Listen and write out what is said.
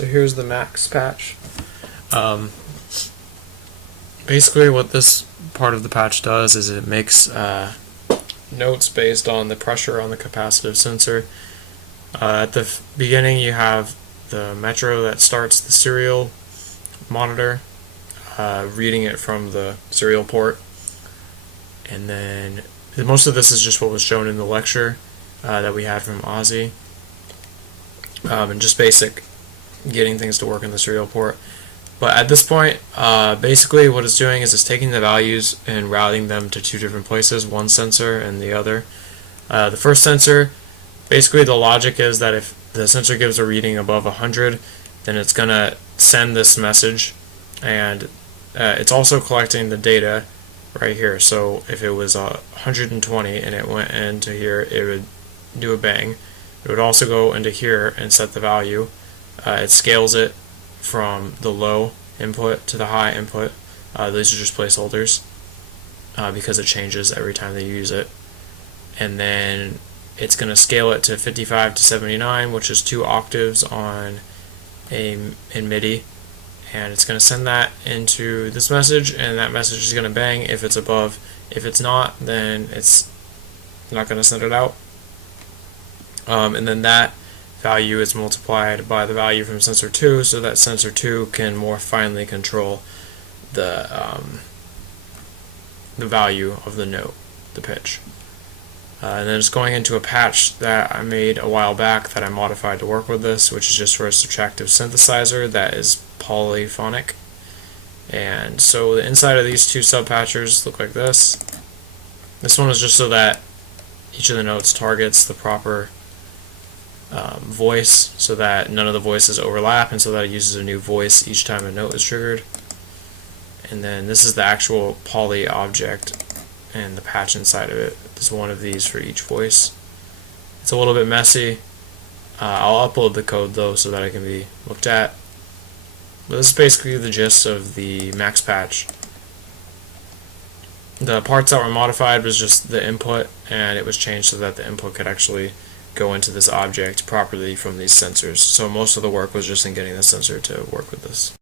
So here's the max patch. Basically what this part of the patch does is it makes notes based on the pressure on the capacitive sensor. At the beginning you have the metro that starts the serial monitor, reading it from the serial port, and then most of this is just what was shown in the lecture that we had from Ozzy, and just basic getting things to work in the serial port. But at this point, basically what it's doing is it's taking the values and routing them to two different places, one sensor and the other. The first sensor, basically the logic is that if the sensor gives a reading above 100, then it's going to send this message, and it's also collecting the data right here. So if it was 120 and it went into here, it would do a bang. It would also go into here and set the value. It scales it from the low input to the high input. These are just placeholders because it changes every time they use it. And then it's going to scale it to 55 to 79, which is 2 octaves in MIDI, and it's going to send that into this message, and that message is going to bang if it's above. If it's not, then it's not going to send it out. And then that value is multiplied by the value from sensor 2, so that sensor 2 can more finely control the value of the note, the pitch. And then it's going into a patch that I made a while back that I modified to work with this, which is just for a subtractive synthesizer that is polyphonic. And so the inside of these two sub-patchers look like this. This one is just so that each of the notes targets the proper voice, so that none of the voices overlap, and so that it uses a new voice each time a note is triggered. And then this is the actual poly object and the patch inside of it. There's one of these for each voice. It's a little bit messy. I'll upload the code though so that it can be looked at. But this is basically the gist of the max patch. The parts that were modified was just the input, and it was changed so that the input could actually go into this object properly from these sensors. So most of the work was just in getting the sensor to work with this.